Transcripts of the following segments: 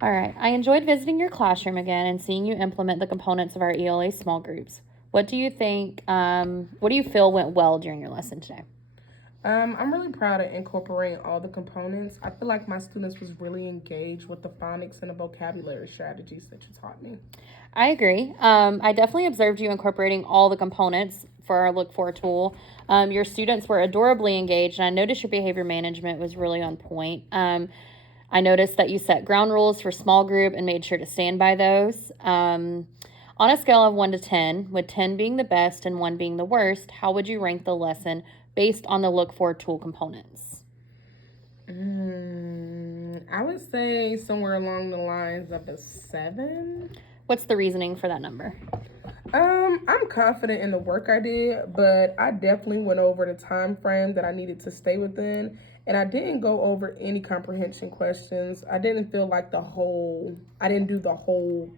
All right. I enjoyed visiting your classroom again and seeing you implement the components of our ELA small groups. What do you think? What do you feel went well during your lesson today? I'm really proud of incorporating all the components. I feel like my students was really engaged with the phonics and the vocabulary strategies that you taught me. I agree. I definitely observed you incorporating all the components for our Look For tool. Your students were adorably engaged, and I noticed your behavior management was really on point. I noticed that you set ground rules for small group and made sure to stand by those. On a scale of 1 to 10, with 10 being the best and 1 being the worst, how would you rank the lesson based on the Look For tool components? I would say somewhere along the lines of a 7. What's the reasoning for that number? I'm confident in the work I did, but I definitely went over the time frame that I needed to stay within, and I didn't go over any comprehension questions. I didn't feel like I didn't do the whole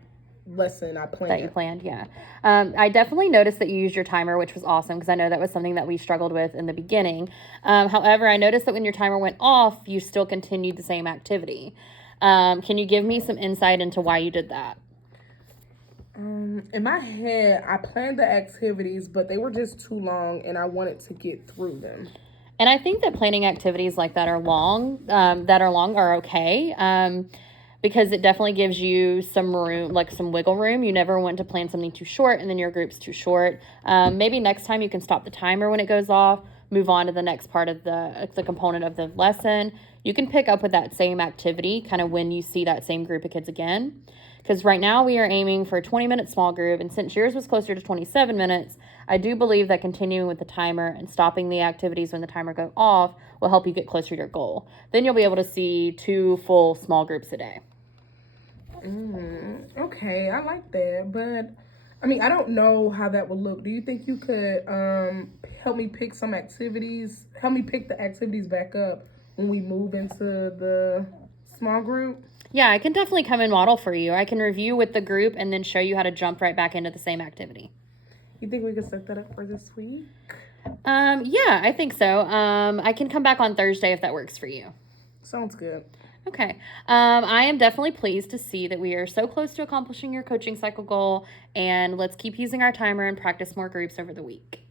lesson I That you planned. planned, yeah. I definitely noticed that you used your timer, which was awesome because I know that was something that we struggled with in the beginning. However, I noticed that when your timer went off, you still continued the same activity. Can you give me some insight into why you did that? In my head, I planned the activities, but they were just too long, and I wanted to get through them. And I think that planning activities like that are long are okay. Because it definitely gives you some room, like some wiggle room. You never want to plan something too short and then your group's too short. Maybe next time you can stop the timer when it goes off, move on to the next part of the component of the lesson. You can pick up with that same activity kind of when you see that same group of kids again. Because right now we are aiming for a 20-minute small group, and since yours was closer to 27 minutes, I do believe that continuing with the timer and stopping the activities when the timer goes off will help you get closer to your goal. Then you'll be able to see 2 full small groups a day. Okay, I like that, but I mean, I don't know how that would look. Do you think you could help me pick some activities? Help me pick the activities back up when we move into the small group? Yeah, I can definitely come and model for you. I can review with the group and then show you how to jump right back into the same activity. You think we could set that up for this week? Yeah, I think so. I can come back on Thursday if that works for you. Sounds good. Okay. I am definitely pleased to see that we are so close to accomplishing your coaching cycle goal, and let's keep using our timer and practice more groups over the week.